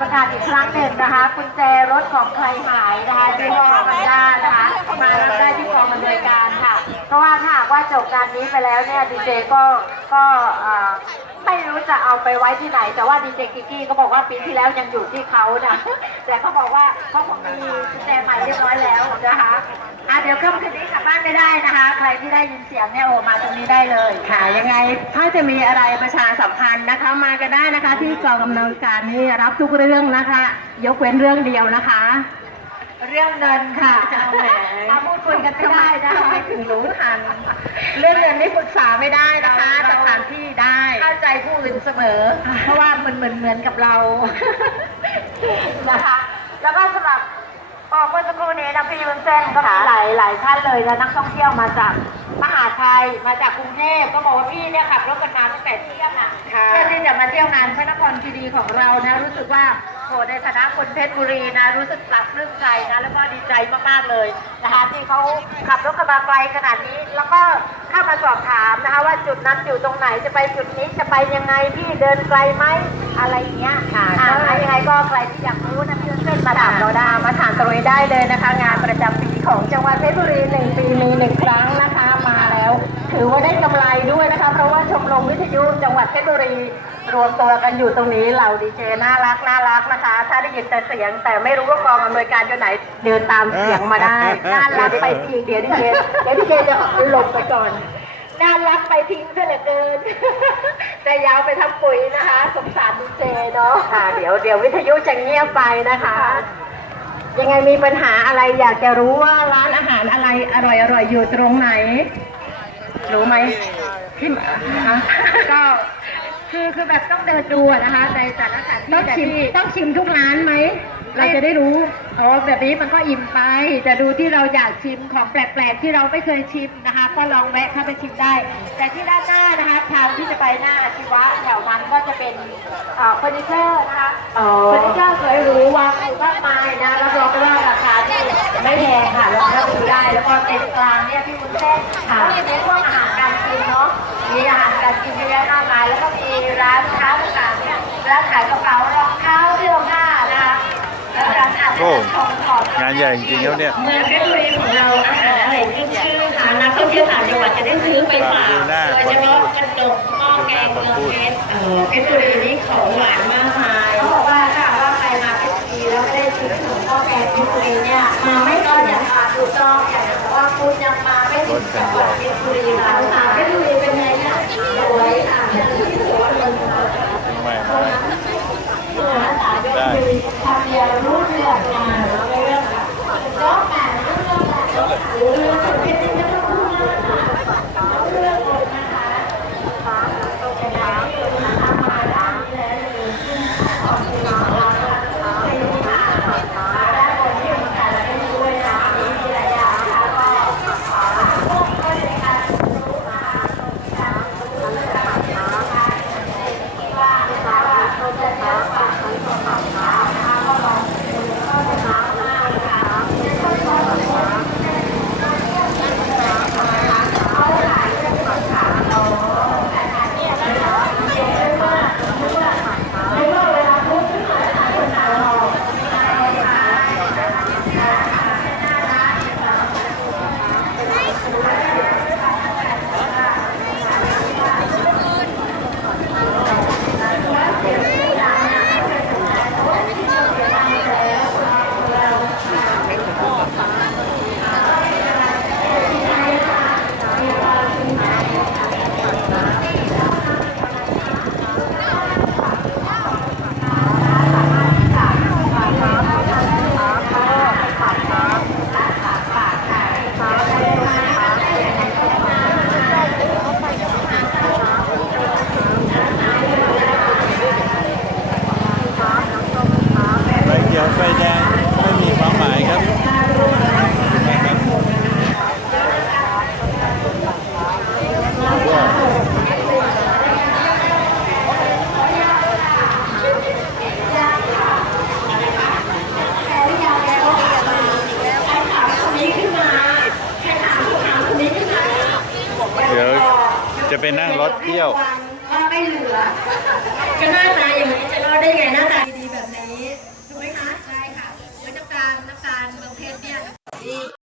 ประกาศอีกครั้งหนึ่งนะคะกุญแจรถของใครหายนะคะที่ห้องฮอนด้านะคะมารับได้ที่กองอำนวยการค่ะ เพราะว่าถ้าหากว่าจบงานนี้ไปแล้วเนี่ยดีเจก็ก็อ่อไม่รู้จะเอาไปไว้ที่ไหน แต่ว่าดีเจกิกกี้ก็บอกว่าปีที่แล้วยังอยู่ที่เขานะแต่เขาบอกว่าเขาคงมีกุญแจใหม่เรียบร้อยแล้ว นะคะอะเดี๋ยวค่ำคืนนี้กลับบ้านไม่ได้นะคะ ใครที่ได้ยินเสียงเนี่ยโอ้มาตรงนี้ได้เลยค่ะ ยังไงถ้าจะมีอะไรประชาสัมพันธ์นะคะ มากันได้นะคะ ที่กองกำลังการนี่รับทุกเรื่องนะคะ ยกเว้นเรื่องเดียวนะคะ เรื่องเงินค่ะเอาแหมเอาพูดคุยกันไม่ได้นะทำไมถึงรู้ทัน เรื่องเงินนี่ปรึกษาไม่ได้นะคะสถานที่ได้เข้าใจผู้อื่นเสมอ เพราะว่ามันเหมือนเหมือนกับเรานะคะ แล้วก็สำหรับออ กเมื่อสักครู่นี้นะพี่ยุนเส้นก็มีหลายหลายท่านเลยนะนักท่องเที่ยวมาจากมหาชัยมาจากกรุงเทพก็บอกว่าพี่เนี่ยขับรถกันมาตั้งแต่เที่ยงอะค่ะเพื่อที่จะมาเที่ยวงานพระนครคีรีของเรานะรู้สึกว่าโหในฐานะคนเพชรบุรีนะรู้สึกปลาบปลื้มใจนะแล้วก็ดีใจมากๆเลยนะคะที่เขาขับรถกันมาไกลขนาดนี้ แล้วก็เข้ามาสอบถามนะคะว่าจุดนั้นอยู่ตรงไหนจะไปจุดนี้จะไปยังไงพี่เดินไกลไหมอะไรอย่างเงี้ยค่ะอ่าแล้วยังไงก็ใครที่อยากรู้นะพี่เส้น มาถามเราได้มาถามตรงนี้ได้เลยนะคะ งานประจำปีของจังหวัดเพชรบุรีหนึ่งปีมีหนึ่งครั้งนะคะ มาแล้ว ถือว่าได้กำไรด้วยนะคะ เพราะว่าชมรมวิทยุจังหวัดเพชรบุรีรวมตัวกันอยู่ตรงนี้เหล่าดีเจน่ารักน่ารักนะคะ ถ้าได้ยินแต่เสียง แต่ไม่รู้ว่ากองอำนวยการอยู่ไหนเดินตามเสียงมาได้น่ารักไปทีเดี๋ยวดีเจเดี๋ยวดีเจจะหลบไปก่อน น่ารักไปทิ้งซะเหลือเกิน แต่อยาวไปทำปุ๋ยนะคะ สงสารดีเจเนาะค่ะ เดี๋ยวเดี๋ยววิทยุจะเงียบไปนะคะ ยังไงมีปัญหาอะไรอยากจะรู้ว่าร้านอาหารอะไรอร่อยอร่อยๆอยู่ตรงไหน รู้ไหมที่ฮะก็คือคือแบบต้องเดินดูอะนะคะในแต่ละสถานที่ต้องแต่ชิมที่ต้องชิมทุกร้านไหม เราจะได้รู้อ๋อแบบนี้มันก็อิ่มไป แต่ดูที่เราอยากชิมของแปลกๆที่เราไม่เคยชิมนะคะ ก็ลองแวะเข้าไปชิมได้ แต่ที่ด้านหน้านะคะทางที่จะไปหน้าอาชีวะแถวนั้นก็จะเป็นเอ่อเฟอร์นิเจอร์นะคะอ๋อเฟอร์นิเจอร์สวยหรูวางอยู่มากมายนะรับรองได้ว่าราคาที่ไม่แพงค่ะลองเข้าไปดูได้ แล้วก็เต็นกลางเนี่ยพี่มุ้นเส้นค่ะก็จะมีพวกอาหารการกินเนาะมีอาหารการกินเยอะแยะมากมายแล้วก็มีร้านค้าต่างๆเนี่ยร้านขายกร งานใหญ่จริงๆแล้วเนี่ยเมืองเพชรบุรีของเราอาหารอะไรขึ้นชื่อค่ะนักท่องเที่ยวต่างจังหวัดจะได้ซื้อไปฝากโดยเฉพาะกระดกหม้อแกงเมืองเพชรเออเพชรบุรีนี่ของหวานมากมายเขาบอกว่าถ้าว่าใครมาเพชรบุรีแล้วไม่ได้ชิมขนมข้าวแกงเพชรบุรีเนี่ยมาไม่ก็งยังมาถูกต้องแต่ว่าคุณยังมาไม่ถึงจังหวัดเพชรบุรีมาค่ะเพชรบุรีเป็นไงเนี่ยสวยค่ะสวยเลยค่ะ ไม่ไม่ ได้ทำ เรียนรู้เรื่องงานไม่เรื่องร้องแต่เรื่องแต่เรื่องเป็นที่จะต้องพูดนะคะเรื่องหมดนะคะฟ้าตกใจนะคะมาด้านนี้แล้วเลยขึ้นของคุณน้องนะคะให้ดูค่ะมาด้านบนที่มันแต่ละได้ด้วยนะมีหลายอย่างนะคะก็พวกก็ในการรู้นะคะตรงนี้ค่ะรู้เรื่องนะคะว่าว่าเขาจะทำว่าเขาจะทำนะคะก็ลองดูก็จะทำนะคะ ไฟเขียวไฟแดงไม่มีความหมายครับนะครับก็ เดี๋ยวจะไปนั่งร ถเที่ยว ก็ไม่เหลือก็หน้าตาอย่างนี้จะรอดได้ไงหน้าตา